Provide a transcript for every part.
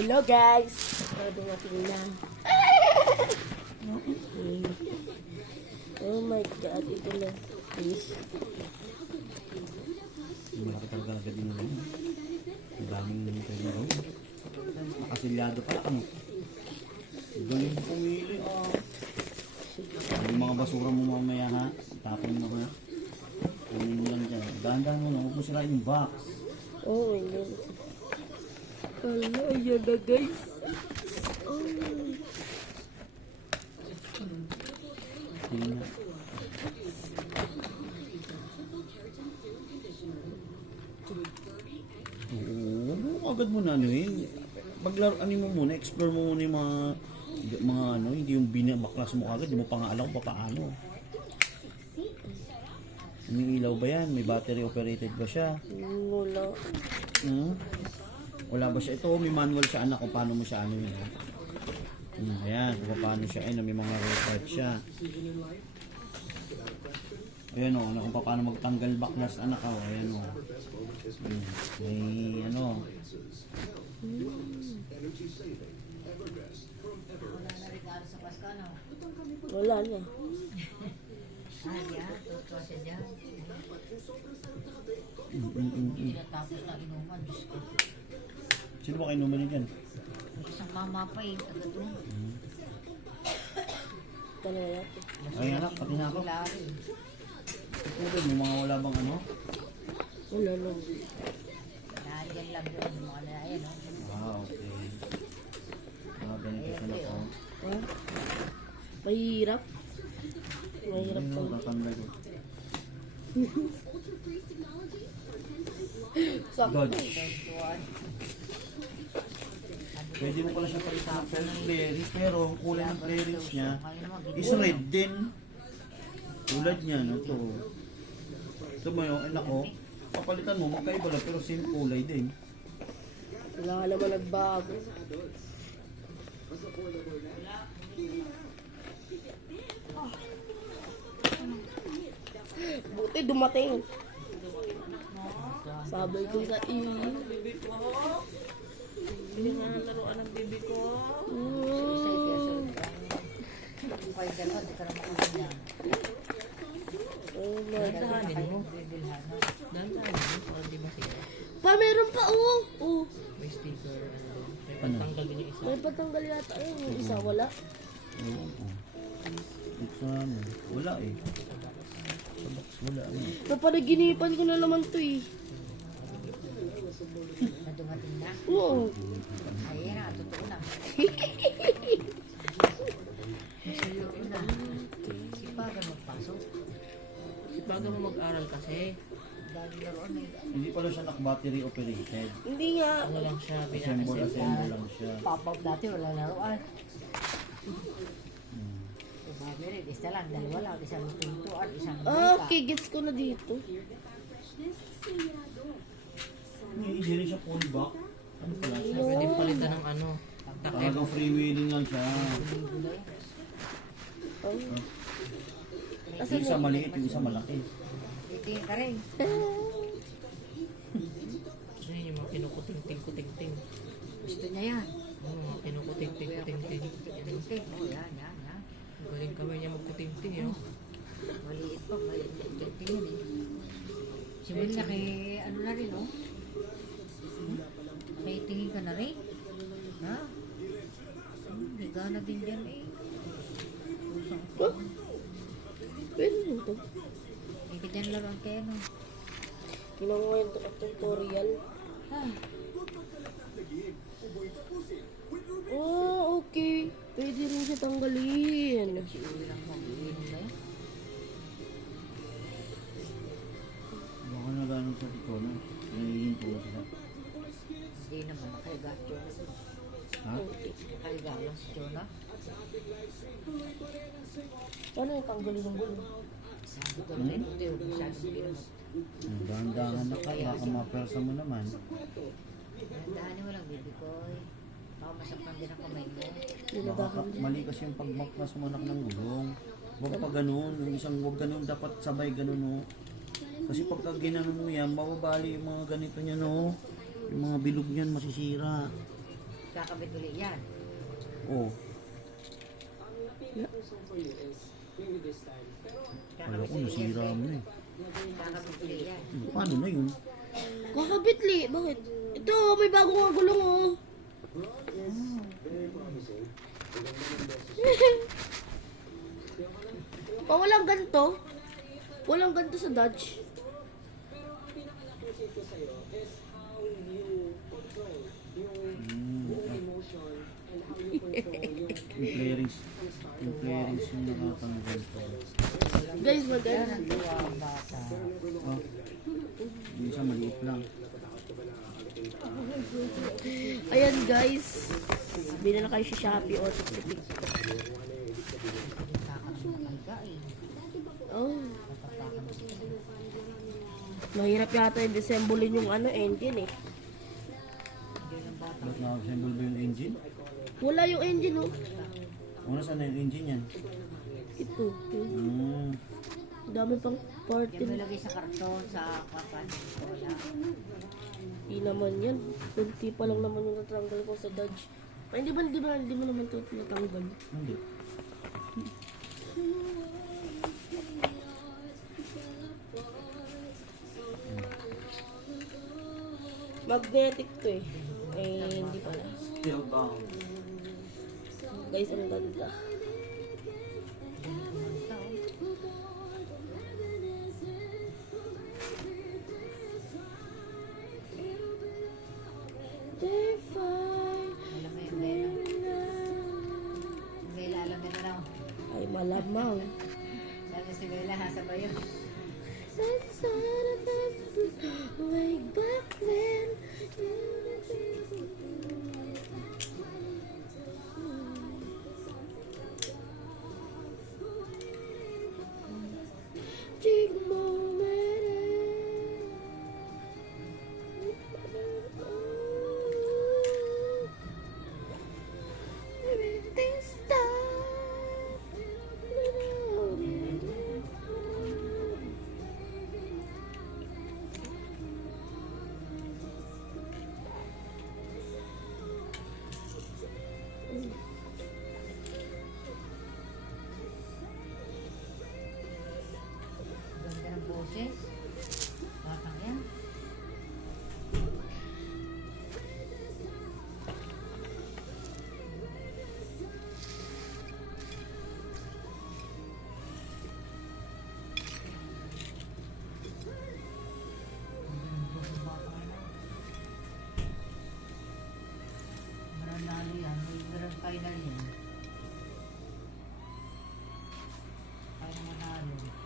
Hello guys! Para dumating na. Oh my god, ito na. Fish. Malaki talaga agad yung ano. Ang daming kailangan. Nakasilyado pala kamo. Galing pumili yung mga basura mo mamaya ha. Tapon mo ha. Kunin mo lang dyan. Dahan-dahan mo na. Huwag mo sirain yung box. Oh my god. Hala, ayan na guys. Oh. Tingnan na. Oo, agad mo na ano yun. Paglaro, ano mo muna, explore mo muna yung mga ano, hindi yung binabaklas mo agad, hindi mo pa nga alam kung paano. May ilaw ba yan? May battery operated ba siya? Wala. Wala ba siya? Ito, may manual sa anak kung paano mo siya ano yun. Ayan, kung paano siya, ayun, may mga report siya. Ayan o, kung paano magtanggal baklas anak o, ayan o. May ano. Wala na. Tutuwa siya dyan. Tinatapos na inuman, Diyos ko. Sino ba kayo naman yan? Isang mama pa eh, taga doon. Talaga natin. Ay anak, pati na ako. Lari. Ito may mga wala bang ano? Wala na. Nahaligan lang doon yung mga nalayan, no? Okay. Ganito ka na po. Ha? Mahirap. Mahirap Ayun pa. o, tatanggal ko. Sakto. Tuwan. Pwede mo pala siya palitan ng berries, pero ang kulay ng berries niya Ngayon naman, is red din. Tulad niya, no? Ito. Ito mo yung anak ko. Papalitan mo, magkaiba lang, pero same kulay din. Wala ka naman nagbago. Buti dumating. Sabay ko sa iyo. Hindi nga laruan ng bibi ko. Say, peso. Kaya gano'n, di ka na makakanya. Oh my god. Dahanin mo. Bibilhan, no? Dahan-dahanin mo para di masira. Pa, meron pa oh. Oh. May sticker. Ano? Tanggal din yung isa. May patanggal yata yun. Yung isa wala. Oo. Ito ano, wala eh. Sa box wala eh. Napanaginipan ko na naman to eh. Na dumating na. Oo. Ayun na, totoo na. Masuyo na. Si Paga magpasok. Si bago mo mag-aral kasi, Dahil laruan na yun. Hindi pala siya battery operated. Hindi nga. ano lang siya, Assemble lang siya. Pop-up dati, wala laruan. Umabiri, isa lang, dalawa lang, isang pintuan, isang bika. Okay, gets ko na dito. Hindi rin siya full back. Ano pala siya? pwede palitan ng ano, takip. Talagang freewheeling lang siya. Oh. Yung isa maliit, yung isa malaki. Titingin ka rin. Ano yun, yung mga kinukuting-ting-kuting-ting. Gusto niya yan. Ano, mga kinukuting-ting-kuting-ting. Titingin. Oh, yan, yan, yan. Galing kami niya magkuting-ting, yun. Maliit pa, maliit. Titingin eh. Si Will na kay, ano na rin, oh. Kay tingin ka na rin. Ha? Higa na din dyan eh. Pusang ko. Huh? Pwede rin to. Hindi ka dyan laruan kayo, no? Kinuha yung tutorial. Ah, Oh, okay. Pwede rin siya tanggalin. si Will lang mag-iinom na yan. Baka na gano'n sa ito na. Nangingin po sila. Hindi naman, nakahiga si Jonah. Ha? Nakahiga lang si Jonah. Ano yung tanggalin ng gulo? Sabi ko rin, hindi ko masyadong ginamot. Dahan-dahan na ka, baka mapersa mo naman. Dahanin mo lang, baby ko. Baka masaktan din ang kamay mo. Dinadahan din. Mali kasi yung pagmaklas mo anak ng gulong. Huwag pa ganun, yung isang huwag ganun, dapat sabay ganun no. Kasi pagka ginanon mo yan, mababali yung mga ganito niya no. Yung mga bilog niyan masisira. Kakabit ulit yan. Oo. Wala ko, nasira mo na eh. Kakabit ulit yan. Paano na yun? Kakabitli, bakit? Ito, may bagong nga gulong oh. Walang ganito. Walang ganito sa Dodge. Yung flarings. Yung flarings yung nakatanggal pa. Guys, Yan maganda. ang tuwa ang bata. Ah, yung isa maliit lang. Ayan guys. Binala kayo sa Shopee o sa TikTok. Kakabit eh. Oh. Mahirap yata yung disemblein yung engine eh. Ba't na-assemble ba yung engine? Wala yung engine oh. Una saan na yung engine yan? Ito. Dami pang part. Yan mo lagay sa karton, sa papan. Wala. Hindi naman yan. Kunti pa lang naman yung natanggal ko sa Dodge. Ay, hindi mo naman ito natanggal. Hindi. Magnetic to eh. Eh, hindi pala. Still bound. Guys, ang ganda. Alam mo yung vela. Yung vela, alam mo na lang. Ay, malamang. Sabi si Vela, hasa ba yun? Way back then. Big moment. Everything Ganda ng boses. Batang yan. Mananalo yan. May grand final yan. Kaya na manalo.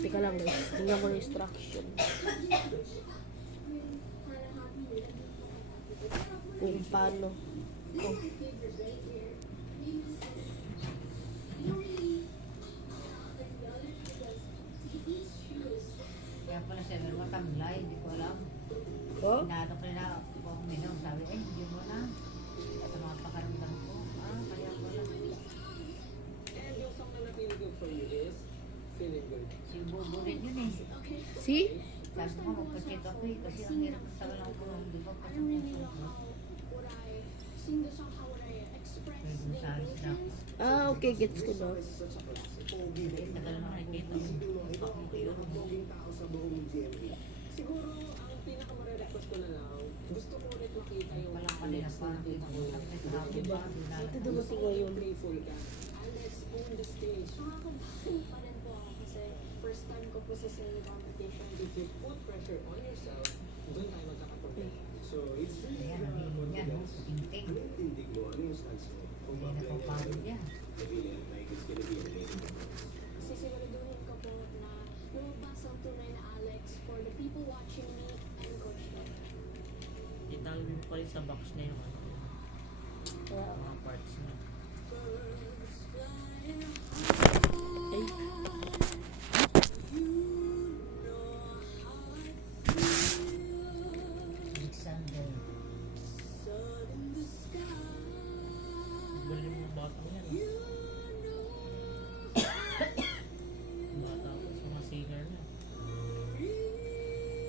Teka lang guys, tingnan ko yung instruction. Yung paano. Oh. Kaya pala siya meron matamlay, hindi ko alam. Oh? Inaano ko nila kung uminom. Sabi, hindi mo na. Sa mga pakaramdam ko. Kaya pala. Si Bobo rin yun eh. See? Sabi ko magpa-check ako eh. Kasi ang hirap sa walang kulong. Di ba? Pasok yung suso. May gusahan sila ako. Ah, okay, gets ko na. Tagal na nakikita mo. Walang kanina parang kinabutak na sa hapon pa. Ito dumating ngayon. First time ko po sa singing competition. If you put pressure on yourself, doon tayo magkakaproblema. So, it's Ayan, ang hiling yan. No? Tinting. tindig mo. Ano yung stance mo? Hindi na papagod yan. Sisiguraduhin ko po na lumabas ang tunay na Alex for the people watching me and Coach Tom. Itawin mo pa rin sa box na yung mga parts na. Ay. Alexander. batang yan. Bata ko sa mga singer na.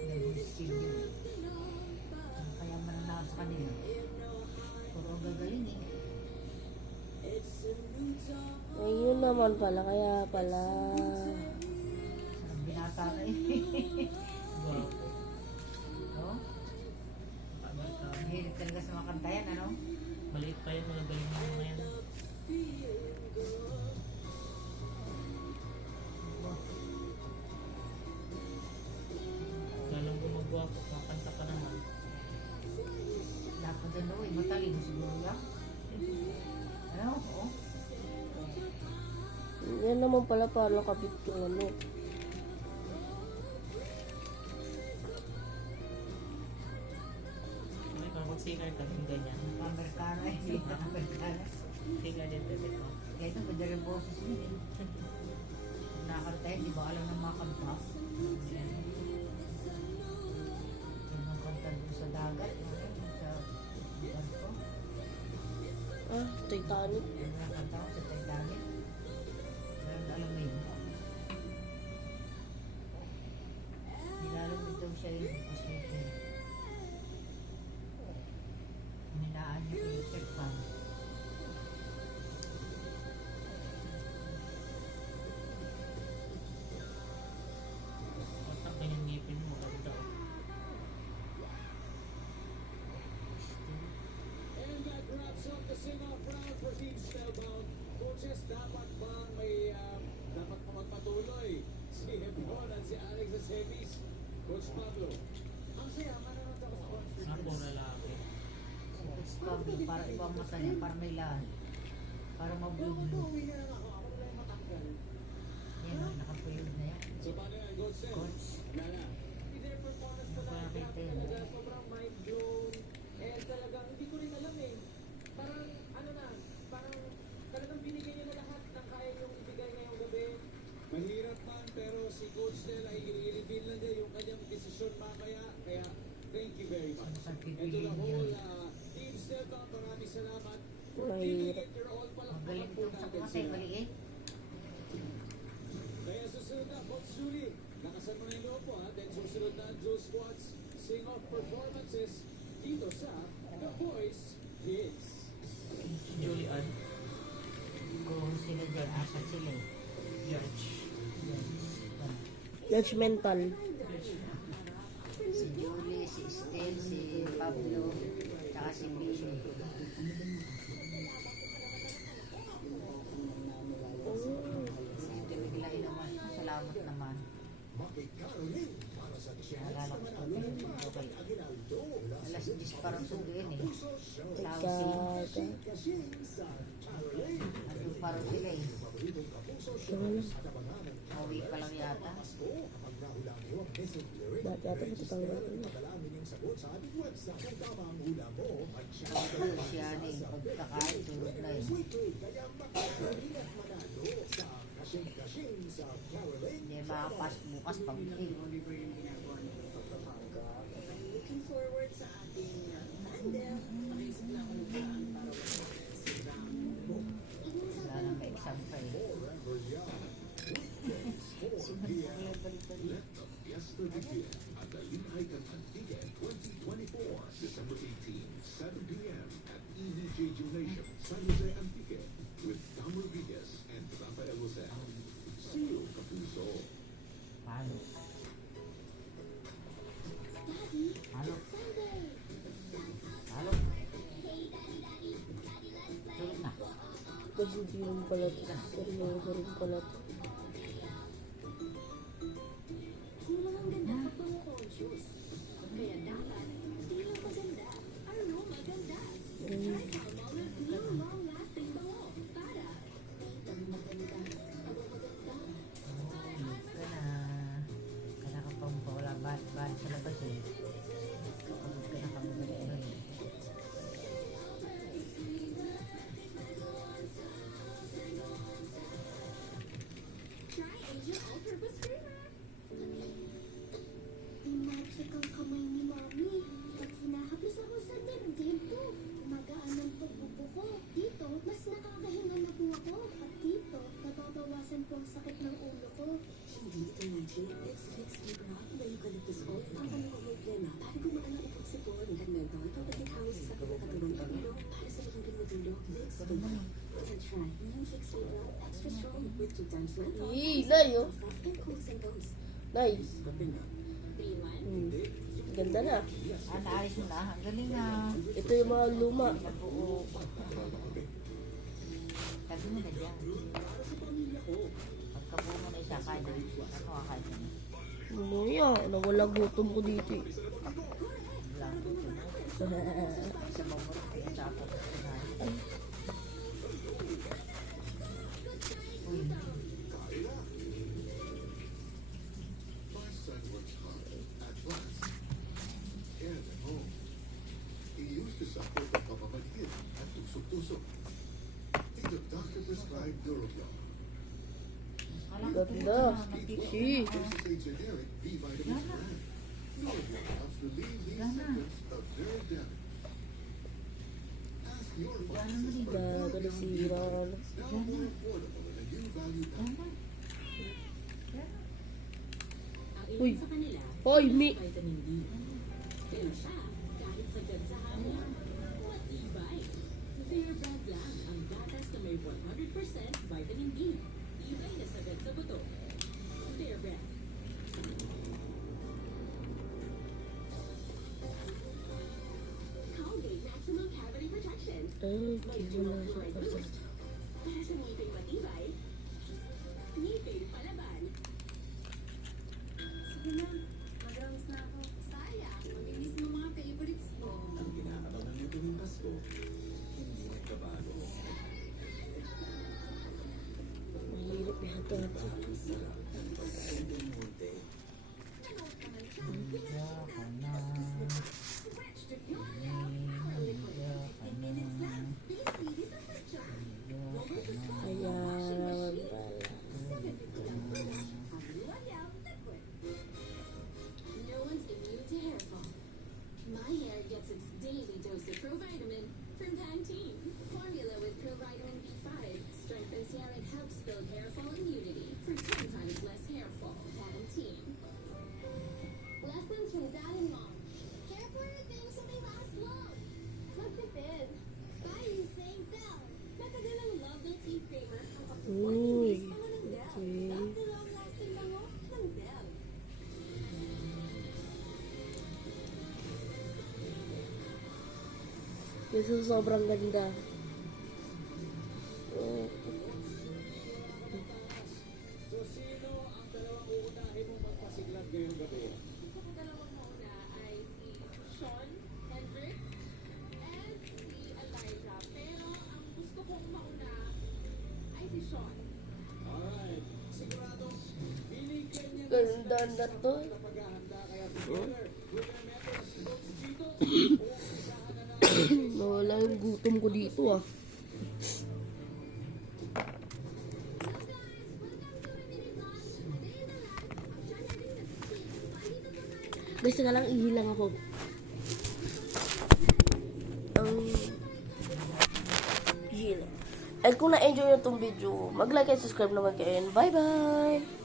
Nag-skill yun. Kaya mananalo sa kanila. Puro ang gagaling eh. Ayun naman pala, kaya pala. Sarang binata na eh. Gwapo. No? Bata. Mahilig talaga sa mga kanta yan, ano? Maliit pa yan, magagaling mo mga yan. Galang gumagwapo, makanta ka naman. Dapat ano eh, matalino siguro yan. Ano? Oo. Yan naman pala para kabit yung ano. May kapag singer ka, yung ganyan. Amerikano eh, hindi na Amerikano. Singer din, bebe ko. Kaya ito, pwede rin boses mo eh. Nakakanta yun, di ba alam ng mga kanta? Yan ang kanta doon sa dagat, no? Sa barko. Ah, Titanic. Yan ang kanta ko sa Titanic. Meron na alam mo yun. Nilalong daw siya yun kasi hinaan niya kay Peter Pan. Otak, ganyan ngipin mo, ganda. And that wraps up the sing-off round for Team Spellbound. Coaches, dapat bang dapat pa magpatuloy si Hebron at si Alex sa semis? Coach Pablo. Ang saya, manonood ako sa concert. Ako lalaki. Coach Pablo, para ibang mata niya, para may lahat. Para Ewan mablog. ko, uwi na lang ako na yung matanggal. Yan o, nakapuyod na yan. So paano yan, Coach Sel? Coach. Wala na. Hindi their performance pa lang. Nakakita yun. Talaga, sobrang mind blown. And talagang, hindi ko rin alam eh. Parang, ano na, parang talagang binigay niyo na lahat ng kaya yung ibigay ngayong gabi. Mahirap man, pero si Coach Nel ay i-reveal na niya yung kanyang desisyon mamaya. Kaya, thank you very much. And to the whole Team Stelba, maraming salamat for giving it your all. Magaling Palakpakan po itong sa natin kumasay, sila. maliit. Kaya susunod na, Coach Julie, lakasan mo na yung loob mo ha. Then susunod na ang Jules Squad's sing-off performances dito sa The Voice Kids. Julian, Kung sila dyan, apat sila eh. Judge. Yan. Judgmental. Si Julie, si Estel, si Pablo, tsaka si Billy. Si Bigla naman, salamat naman. Naalala ko ito, okay. Alas 10 parang sunduin eh. Tawag si, Gaga. andun parang sila eh. Ano? Pauwi pa lang yata. Dati ata matatanggal ko na. Pagdul siya na eh, pagkakain, tulog na eh. Hindi makapas bukas pag Looking forward sa ating tandem. Nakiisip na ako ng paraan para wala nang may exam pa eh. Balik-balik. Fiesta begin at the Linhaitan Antigua 2024, December 18, 7 p.m. at EVJ Gymnasium, San Jose Antique, with Dam Rodriguez and Rafael Rosel. Seal Kapuso. Halo. Halo. Halo. Tulog na. Kasi hindi rin pala ito. Seryoso rin pala ito. Kulang ang ganda kapag mo conscious. Kaya dapat, hindi lang maganda, aroma ganda. Try Palmolive's new long-lasting bango para kitang maganda, aba maganda. Tulog ka na. Kaya ka pang wala bahan sa labas eh. Kapagod ka na kamagod ka eh. Try Asia All-Purpose Creamer. Magic ang kamay ni Mommy. Pag hinahaplos ako sa dibdib ko, gumagaan ang pagbubuko. Dito, mas nakakahinga Gusto naman eh. And try new 16 Row extra strong with 2 times menthol. Nay, oh. Soft and cools and goes. Nay. 3 months. Ganda na. Naayos mo na. Ang galing ah. Ito yung mga luma. Nabuo. Sabi mo na dyan. Pagkabuo mo na isa kain na. Ako kakain na. Ano yan? Nawala gutom ko dito eh. Lang ko ito na. Sa mamurot. Tapos kinain. Uy. My son works hard at last. And at home. He used to suffer from pamamanhid at tusok-tusok. He took doctor-prescribed Duroblock. Ganda. Si. This is a generic B vitamin brand. Duroblock helps relieve these symptoms of nerve damage. Ask your pharmacist for Gaga na sira. now more affordable in a new value pack. Ang Uy. ilan sa kanila, Hoy, mi. vitamin D. Pero siya, kahit sagad sa hangin, matibay. Fair brand lang ang gatas na may 100% vitamin D. Ibay na sagad sa buto. Fair brand. Colgate Maximum Cavity Protection. Ay, May kaya dual na siya fluoride kasi. boost. Para sa ngipin matibay, ngipin palaban. Sige na, mag-rounds na ako. Sayang, mamimiss mo mga favorites mo. Ang kinakabahan niyo tuwing Pasko, hindi nagkabago. Mahirap yata ito. Ang sarap ng pagkain ng munti. Ako na. Switch to Pure Health Power Liquid. 15 minutes lang. Bilis-bilis ang purchase. Ayan pala. 750 lang per wash. Ang Pure Health Liquid. No one's immune to hair fall. My hair gets its daily dose of provitamin from Pantene. Formula with provitamin B5 strengthens hair and helps build hair fall immunity for 10 times less hair fall. Pantene. Lessons from Dad and Mom. Care for your things so they last long. Magtipid. Buy using Bell. Matagal ang love ng teeth creamer ang up to 40 Uy. days pa ng Bell. Okay. Love the long-lasting bango ng Bell. Kasi sobrang ganda. Oh. So sino ang dalawang uunahin mong magpasiglat ngayong gabi? Gusto ko dalawang mauna ay si Sean Hendrick and si Elijah. Pero ang gusto kong mauna ay si Sean. Alright. Sigurado, binigyan niya ng Ganda na to. na paghahanda kaya together with the members si Coach Chito, umpisahan na natin. Nawala yung gutom ko dito ah. Guys, nga lang ihilang ako. Hilang. And kung na-enjoy nyo itong video, mag-like and subscribe naman kayo. And bye-bye!